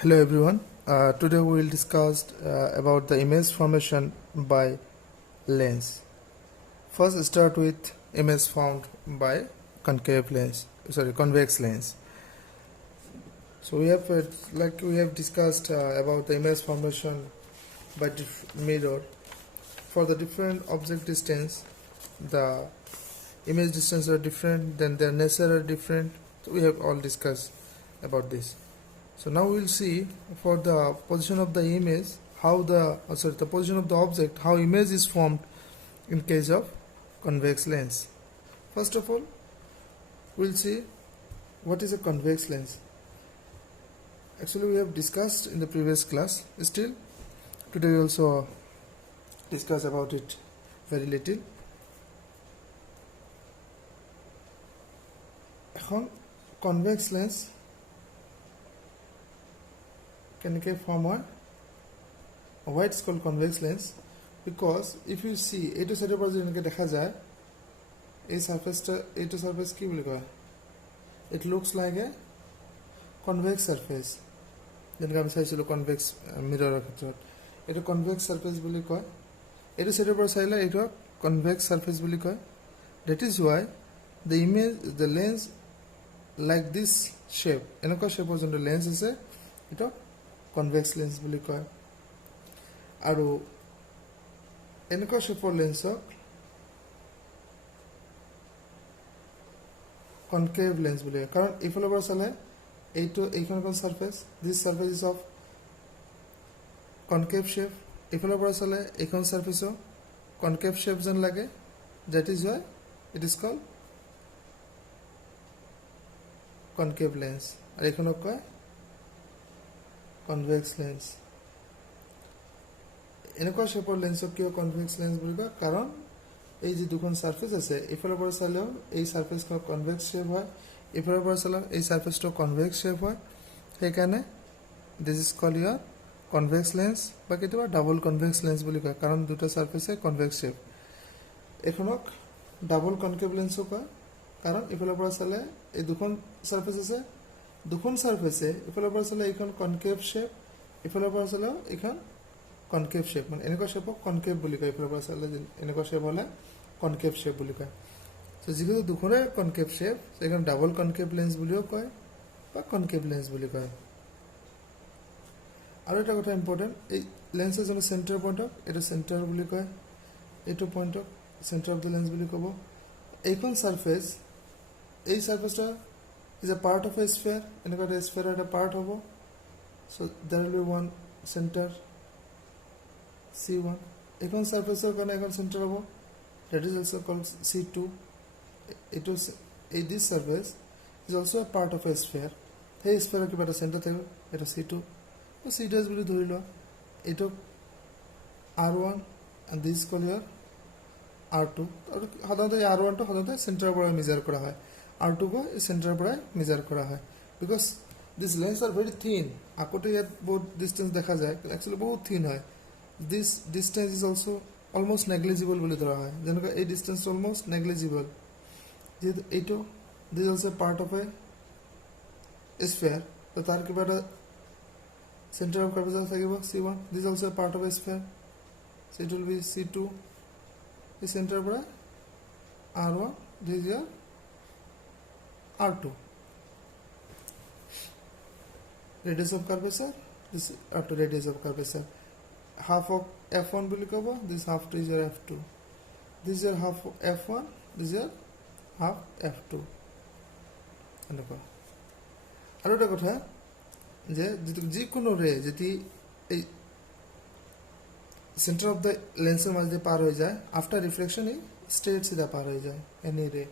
Hello everyone. Today we will discuss about the image formation by lens. First, start with image formed by convex lens. So we have discussed about the image formation by mirror. For the different object distance, the image distance are different. Then their nature are different. So we have all discussed about this. So now we will see for the position of the image how the position of the object, how image is formed in case of convex lens. First of all, we will see what is a convex lens. Actually we have discussed in the previous class. Still today we also discuss about it very little. এখন convex lens কেনেকৈ form হয়? Why it's called convex lens? Because if you see এইটো সাইডৰ পৰা যেনেকৈ দেখা যায় এই সারফেসটা এইটো সারফেস কি বুলি কয়? It looks like a convex surface. যেনেকৈ আমি চাইছিলোঁ convex mirror ক্ষেত্ৰত এইটো convex surface বুলি কয়. এইটো সাইডৰ পৰা চাইলে এইটো convex surface বুলি কয়. That is why the lens like this shape, এনেকুৱা shape যোনটো lens আছে এটা convex lens বুলি কয়. আৰু এনেকুৱা shape lensক concave lens বুলি কয়. কাৰণ এইফালৰ পৰা চালে এইটো এইখন surface, this surface is of concave shape. এইফালৰ পৰা চালে এইখন surface of concave shape যেন লাগে. That is why it is called concave lens. আৰু এইখনক কয় convex lens. এনেকুৱা শেপৰ লেন্সক কিয় convex lens বুলি কয়? কাৰণ এই যে দুখন সাৰফেস আছে এইফালৰ পৰা চালেও এই সাৰফেসখন convex shape হয়, এইফালৰ পৰা চালেও এই সাৰফেসটো convex shape হয়. সেইকাৰণে this is called your convex lens বা কেতিয়াবা ডাবল convex lens বুলি কয় কাৰণ দুটা সাৰফেসে convex shape. এখনক ডাবল concave lens কয় কাৰণ এইফালৰ পৰা চালে এই দুখন সাৰফেস আছে, দুখন সাৰফেসে এইফালৰ পৰা চালে এইখন concave shape, এইফালৰ পৰা চালেও এইখন concave shape. মানে এনেকুৱা শেপক concave বুলি কয়. এইফালৰ পৰা চালে এনেকুৱা শেপ হলে concave shape বুলি কয়. সো যিহেতু দুখৰে concave shape সেইখন ডাবল concave lens বুলিও কয় বা concave lens বুলি কয়. আৰু এটা কথা ইম্পৰ্টেন্ট, এই লেন্সৰ যোনটো সেন্টাৰ পইণ্টক এটা সেন্টাৰ বুলি কয়, এইটো পইণ্টক সেন্টাৰ অফ দ্য লেন্স বুলি ক'ব. এইখন সাৰফেস এই সাৰফেসটা is a part of a sphere, এনেকুৱা এটা sphere এটা part হ'ব. So there will be one center C1. এইখন সাৰফেসৰ কাৰণে এখন center হ'ব. That is also called C2. This surface is also a part of a sphere. সেই sphere কিবা এটা center থাকিব, এটা C2. তো C2 বুলি ধৰি লোৱা. এইটো R1 and this is called your R2. আৰু সাধাৰণতে R1 টো সাধাৰণতে সেন্টাৰৰ পৰা মেজাৰ কৰা হয়. R2 को सेंटर पर मेजर करा है. Because this lens are very thin. आकोटे यात बहुत डिस्टेंस देखा जाए एक्चुअली बहुत थिन है. This distance is also almost negligible बोली धरा है. जनक ए डिस्टेंस ऑलमोस्ट नेग्लिजिबल. एटो this also part of a sphere. तो तार के बाद सेंटर ऑफ कर्वेचर থাকিব C1. This also part of a sphere. So it will be C2. इस सेंटर पर R1 this is R2. Radius of curvature, this R2 radius of curvature. Half of F1 will cover, this half is your F2. This is your half of F1, this is your half F2. আৰু এটা কথা যে যিকোনো রে যদি এই centre of the লেন্সের মাঝে পার হয়ে যায় আফটার রিফ্লেকশন এই স্ট্রেট সিধা পার হয়ে যায়. এনি রে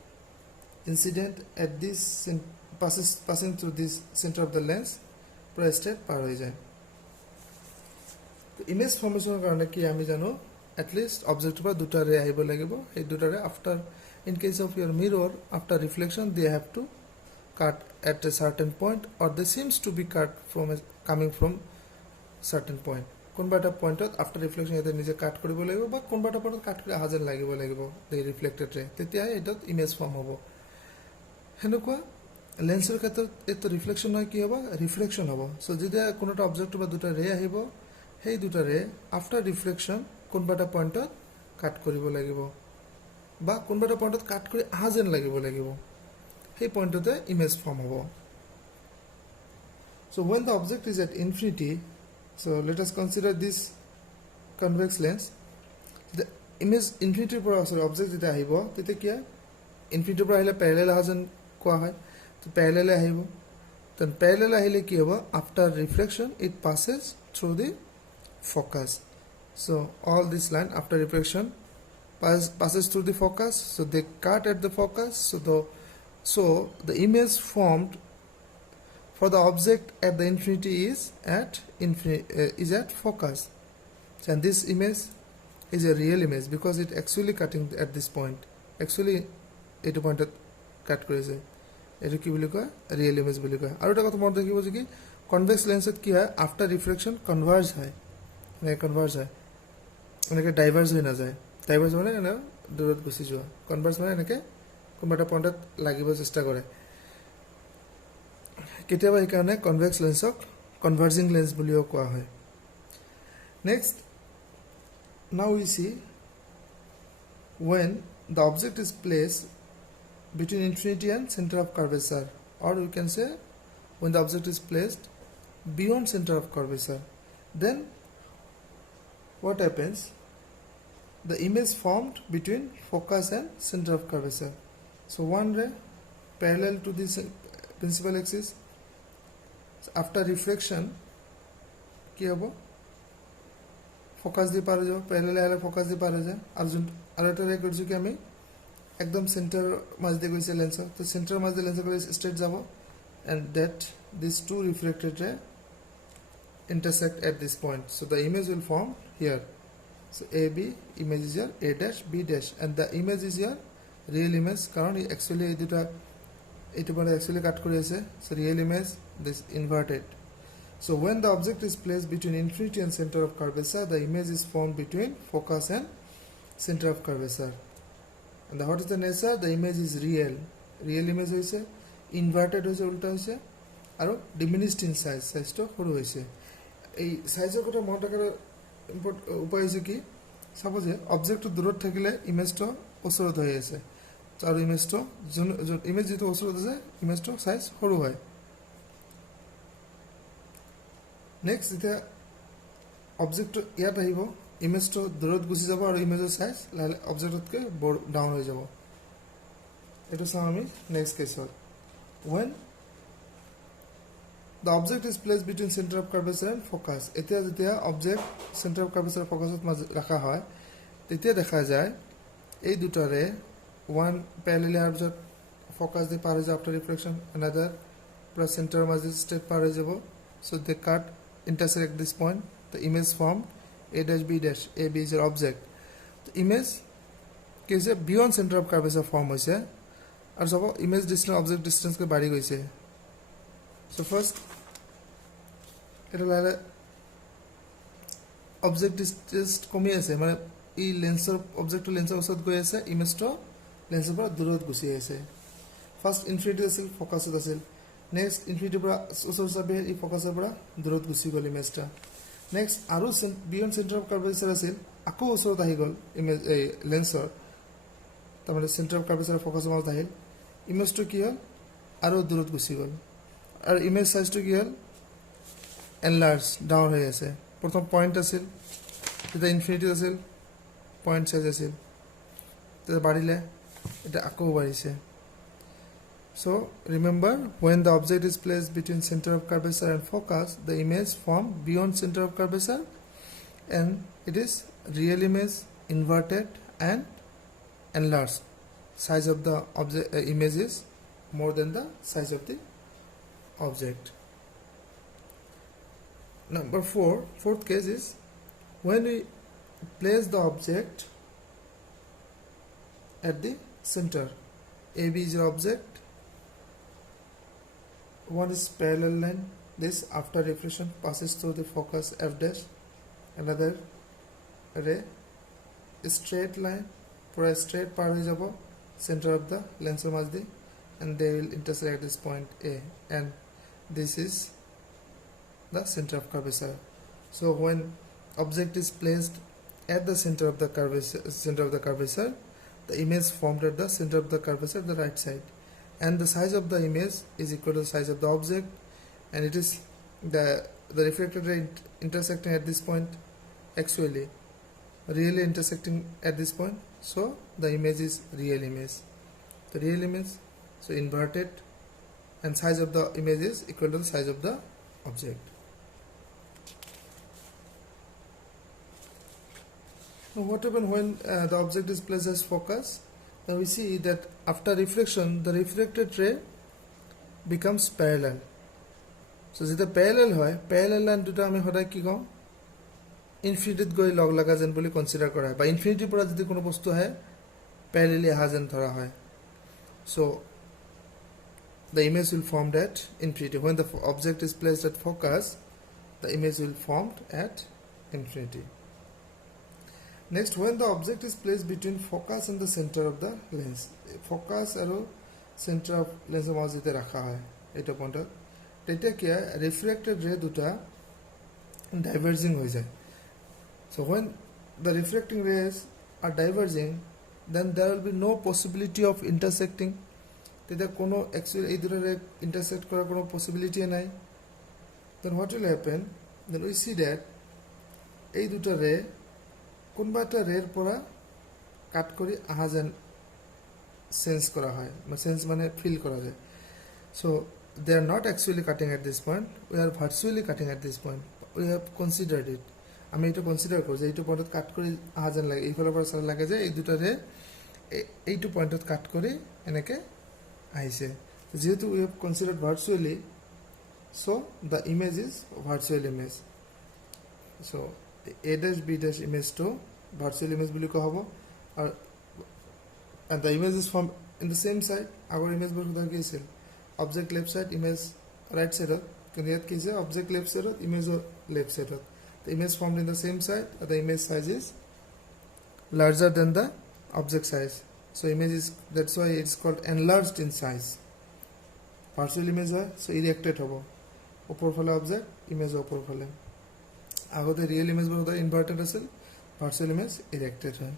incident at this passing through this center of the lens पूरा स्ट्रेट पार हो जाए. तो इमेज फॉर्मेशन कारण कि आमी जानो एटलिस्ट ऑब्जेक्ट पर दुटा रे आइबो লাগিব. এই দুটা রে after in case of your mirror after reflection they have to cut at a certain point or they seems to be cut coming from certain point. কোনবা এটা পয়েন্টত আফটার রিফ্লেকশন এতে নিজে কাট কৰিব লাগিব বা কোনবা এটা পয়েন্টত কাট কৰি আহা যেন লাগিব the reflected ray. তেতিয়া এটা ইমেজ ফৰ্ম হ'ব. হেনকুৱা লেন্সৰ ক্ষেত্ৰত এইটো ৰিফ্লেকশ্যন হয় কি হ'ব ৰিফ্লেকশ্যন হ'ব সো যেতিয়া কোনো এটা অবজেক্ট বা দুটা ৰে আহিব সেই দুটা ৰে আফটাৰ ৰিফ্লেকশ্যন কোনবা এটা পইণ্টত কাট কৰিব লাগিব বা কোনবা এটা পইণ্টত কাট কৰি আহা যেন লাগিব সেই পইণ্টতে ইমেজ ফৰ্ম হ'ব so when the object is at infinity so let us consider this convex lens the image infinity পৰা sorry object যেতিয়া আহিব তেতিয়া কি infinity পৰা আহিলে parallel আহা যেন কোৱা হয় তো parallel আহিব then parallel আহিলে কি হ'ব after reflection it passes through the focus so all this line after reflection passes through the focus so they cut at the focus so the image formed for the object at the infinity is at focus and this image is a real image because it actually cutting at this point actually etu point cut korise etu ki boli koy real image boli koy aru eta kotha mon rakhibo je ki convex lens et ki hoy after reflection converge hoy enake diverge hoy na jay diverge mane na durot gusi joa converge mane enake kombata point et lagibo chesta kore কেতিয়াবা এই কারণে convex লেন্সক converging lens বলিও কোৱা হয় next now we see when the object is placed between infinity and center of curvature or we can say when the object is placed beyond center of curvature then what happens the image formed between focus and center of curvature so one ray parallel to this principal axis after reflection কি হ'ব focus দি পার যাও parallel আলে focus দি পার যায় আর এটা রে করছি কি আমি একদম সেন্টার মাঝ দিয়ে গইছে লেন্স তো সেন্টার মাঝ দিয়ে লেন্স করে স্ট্রেট যাব and that these two refracted ray intersect at this point so the image will form here so AB image is here A dash B dash and the image is here real image কারণ actually এই দুটা এটা মানে actually কাট করে আছে so real image this inverted so when the object is placed between infinity and center of curvature the image is formed between focus and center of curvature and what is the nature the image is real image hoise inverted hoise ulta hoise aro diminished in size to horu hoise ei size er kotha mon rakar upay hoise ki suppose object to durot thakile image to osorot hoye ase আর image তো image যেটো ওচৰত আছে image তো size সৰু হয় next এটা object ইয়াত আহিব ইমেজ তো দূৰত গুচি যাব আৰু ইমেজৰ সাইজ অবজেক্টতকৈ ডাউন হৈ যাব এটো চাও আমি next কেছত when the object is placed between center of curvature and focus এতিয়া যেতিয়া অবজেক্ট center of curvature ফোকাসত ৰাখা হয় তেতিয়া দেখা যায় এই দুটাৰে one parallel object focus the par after reflection another plus center mazil straight par jabo so they cut intersect this point the image formed A dash B dash AB is your object the image is beyond center of curvature form hoise ar sabo image distance object distance ke bari goise so first eta lale object distance komi ase mane ei lensor object to lensor osot goi ase image to লেন্সৰ পৰা দূৰত গুচি আহিছে first infinity আছিল ফোকাসত আছিল next ইনফিনিটিৰ পৰা ওচৰ চাবে এই ফোকাসৰ পৰা দূৰত গুচি গল ইমেজটা নেক্সট আৰু বিয়ন্ড সেন্টাৰ অফ কাৰ্ভেচাৰ আছিল আকৌ ওচৰত আহি গল ইমেজ এই লেন্সৰ তাৰমানে সেন্টাৰ অফ কাৰ্ভেচাৰ ফোকাসৰ মাজত আহিল ইমেজটো কি হ'ল আৰু দূৰত গুচি গল আৰু ইমেজ সাইজটো কি হ'ল এনলাৰ্জ ডাউন হৈ আছে প্ৰথম পইণ্ট আছিল তেতিয়া ইনফিনিটি আছিল পইণ্ট সাইজ আছিল তেতিয়া বাঢ়িলে এটা আকৌ বাঢ়িছে so remember when the object is placed between center of curvature and focus the image formed beyond center of curvature and it is real image inverted and enlarged size of the object image is more than the size of the object number 4 fourth case is when we place the object at the center AB is your object one is parallel line this after reflection passes through the focus F dash another ray straight line pura straight par hoy jabo center of the lens er majdi and they will intersect at this point A, and this is the center of curvature. So when object is placed at the center of the curvature, the image formed at the center of the curvature, the right side, and the size of the image is equal to the size of the object, and it is the refracted ray intersecting at this point, actually really intersecting at this point, so the image is real image. The real image, so inverted, and size of the image is equal to the size of the object. Now what happens when the object is placed as focus? Then we see that after reflection, the refracted ray becomes parallel. So যেতিয়া parallel হয়, parallel line দুটা আমি সদায় কি কওঁ, ইনফিনিটিত গৈ লগ লাগা যেন বুলি কনসিডাৰ কৰা হয়, বা ইনফিনিটিৰ পৰা যদি কোনো বস্তু আহে প্যাৰেলালি আহা যেন ধৰা হয়. So the image will formed at infinity. When the object is placed at focus, the image will formed at infinity. Next, when the object is placed between focus and the center of the lens, focus and center of lens মাজতে রাখা হয় এটা পয়েন্টত, তেতিয়া কি হয়, refracted ray দুটা diverging হৈ যায়. So when the refracting rays are diverging, then there will be no possibility of intersecting. তেতিয়া কোনো actually এই দুটা ray intersect করার কোনো possibility নাই. Then what will happen? Then we see that এই দুটা ray কোনবা একটা রের পৰা কাট কৰি আহা যেন সেন্স করা হয়, সেন্স মানে ফিল করা যায়. So they are not actually cutting at this point, we are virtually cutting at this point. We have considered it. আমি এটা কনসিডার করি যে এইটো পয়েন্টত কাট কৰি আহা যেন লাগে, এইফালৰ পৰা চালে লাগে যে এই দুটা ৰে এইটো পয়েন্টত কাট কৰি এনেকে আহিছে. যেহেতু we have considered virtually, so the image is virtual image. So A dash B dash image to virtual image বুলি কোৱা হ'ব, and the image is from in the same side. Our image বোৰ কি আছিল, object left side, image right side. কিন্তু ইয়াত কি আছে, object left side, image left side. The image formed in the same side, the image size is larger than the object size. So image is, that's why it's called enlarged in size. Virtual image হয়, so erected হ'ব, ওপৰ ফালে object, image ওপৰ ফালে. আগতে real image বোৰ inverted আছিল, virtual image erected হয়.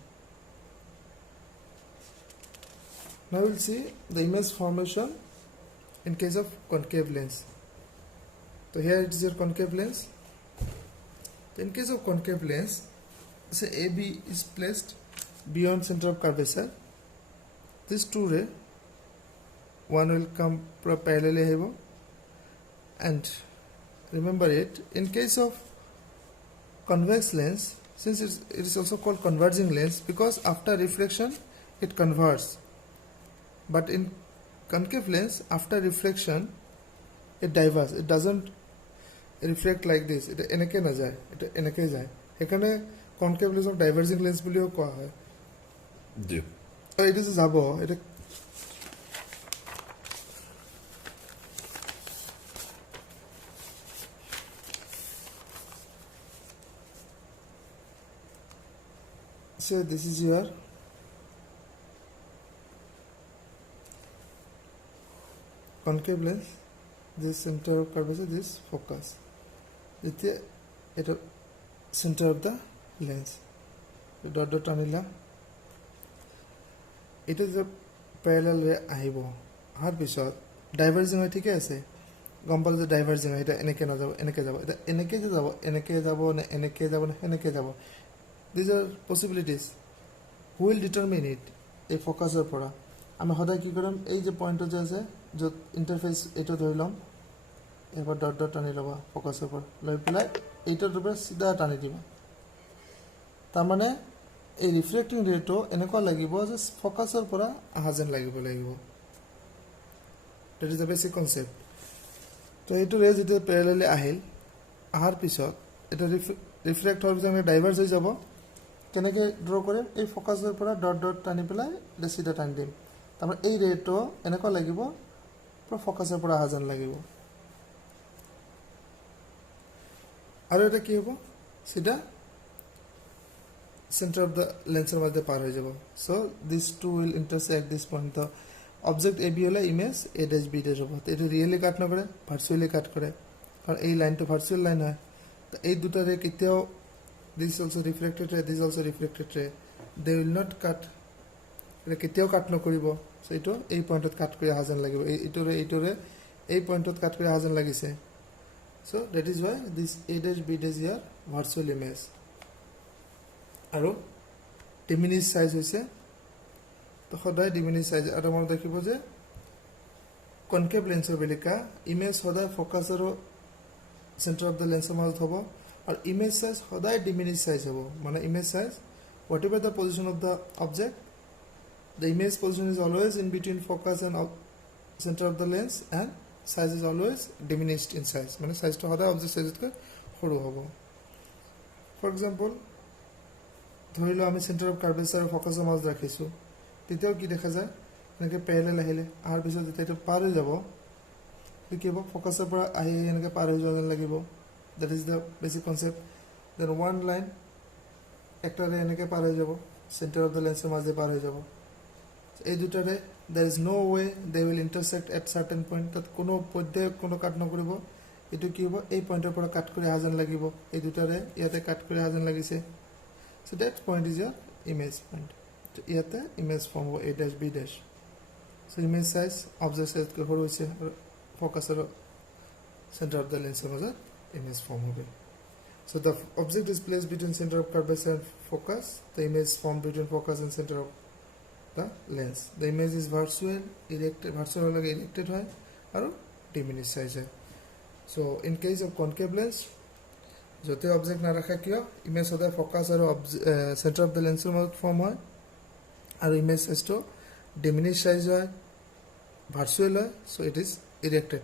Now we'll see the image formation in case of concave lens. So here it is your concave lens. In case of concave lens, say AB is placed beyond center of curvature. This two ray, one will come parallelly here, and remember it, in case of convex lens, since it is also called converging lens because after reflection it converges, but in concave lens after reflection it diverges, it doesn't reflect like this, it এনেকে না যায়, এটা এনেকে যায়. এখানে concave lens diverging lens বুলিও কোৱা হয়. এটা যে যাব, এটা so this is your concave lens, this center of curvature, this focus, এতিয়া এটা center of the lens, dot dot আনিলা, এটা যে parallel ray আহিব, আহাৰ পিছত ডাইভাৰ্জিং হয়, ঠিকে আছে, গম পালে যে ডাইভাৰ্জিং হয়, এটা এনেকে না যাব, এনেকে যাব, এটা এনেকে যে যাব, এনেকে যাব না এনেকে যাব না এনেকে যাব. These are possibilities. Who will determine it? এই ফোকাসৰ পৰা আমি সদায় কি কৰিম, এই যে পয়েন্ট যে আছে য'ত ইন্টাৰফেস এটা ধৰি লম, এবাৰ ডট ডট টানি ল'বা, ফোকাসৰ পৰা লৈ পেলাই এইটোৰ পৰা সিধা টানি দিবা. তাৰ মানে এই ৰিফ্লেক্টিং ৰেটো এনেকুৱা লাগিব যে ফোকাসৰ পৰা আহা যেন লাগিব. That is the basic concept. তো এইটো ৰে যেতিয়া প্যাৰেলালি আহিল, আহাৰ পিছত এটা ৰিফ্লেক্ট হোৱাৰ পিছত ডাইভাৰ্জ হৈ যাব. কেনেকৈ ড্ৰ কৰিম, এই ফোকাসৰ পৰা ডট ডট টানি পেলাই সিধা টানি দিম. তাৰমানে এই ৰেটো এনেকুৱা লাগিব পুৰা ফোকাসৰ পৰা আহা যেন লাগিব. আৰু এটা কি হ'ব, সিধা center of the lens মাজে পাৰ হৈ যাব. So these two will intersect this point, the object A B হলে ইমেজ এ ডেশ বি ডেশ হ'ব এইটো ৰিয়েলি কাট নকৰে ভাৰ্চুৱেলি কাট কৰে কাৰণ এই লাইনটো ভাৰ্চুৱেল লাইন হয় তো এই দুটাৰে কেতিয়াও দিছ অলছ' ৰিফ্লেক্টেড ৰে দিছ অলছ' ৰিফ্লেক্টেড ৰে দে উইল নট কাট এটা কেতিয়াও কাট নকৰিব সো এইটো এই পইণ্টত কাট কৰি অহা যেন লাগিব এইটোৰে এই পইণ্টত কাট কৰি অহা যেন লাগিছে so that is Y this A dash B ডেশ ইয়াৰ ভাৰ্চুৱেল ইমেজ আৰু ডিমিনিছ সাইজ হৈছে তো সদায় ডিমিনিছ সাইজ আৰু মনত ৰাখিব যে কনকেভ লেন্সৰ বেলিকা ইমেজ সদায় ফোকাস আৰু সেন্টাৰ অফ দ্য লেন্সৰ মাজত হ'ব আৰু ইমেজ সাইজ সদায় ডিমিনিছ সাইজ হ'ব মানে image size whatever the position of the object the image position is always in between focus and center of the lens and size is always diminished in size মানে সাইজটো সদায় object সাইজতকৈ সৰু হ'ব for example ধৰি লও আমি centre of curvature আৰু ফোকাসৰ মাজত ৰাখিছো তেতিয়াও কি দেখা যায় এনেকৈ পেৰেলেল আহিলে আৰ পিছত যেতিয়া এটা পাৰ হৈ যাব কি হ'ব ফোকাসৰ পৰা আহি এনেকৈ পাৰ হৈ যোৱা যেন লাগিব that is the basic concept then one line একটারে এনেকৈ পাৰ হৈ যাব সেন্টাৰ অফ দ্য লেন্সৰ মাজে পাৰ হৈ যাব এই দুটাৰে there is no way they will intersect at certain point তাত কোনো পধ্যে কোনো কাট নকৰিব এটো কি হ'ব এই পইণ্টৰ পৰা কাট কৰি আহা যেন লাগিব এই দুটাৰে ইয়াতে কাট কৰি আহা যেন লাগিছে so that point is your image point তো ইয়াতে ইমেজ ফৰ্ম হ'ব a dash b dash so image size object size কৈ সৰু হৈছে আৰু ফোকাস আৰু center of the lens মাজত image form হবে so the object is placed between center of curvature and focus the image formed between focus and center of the lens the image is virtual erected হয় আৰু diminished size হয় so in case of concave lens যতে object না ৰাখা কিয় image সদায় focus আৰু center of the lens মাজত ফৰ্ম হয় আৰু ইমেজ সাইজটো diminished size হয় virtual হয় so it is erected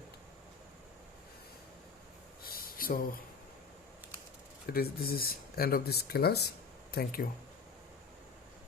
so this is end of this class. Thank you.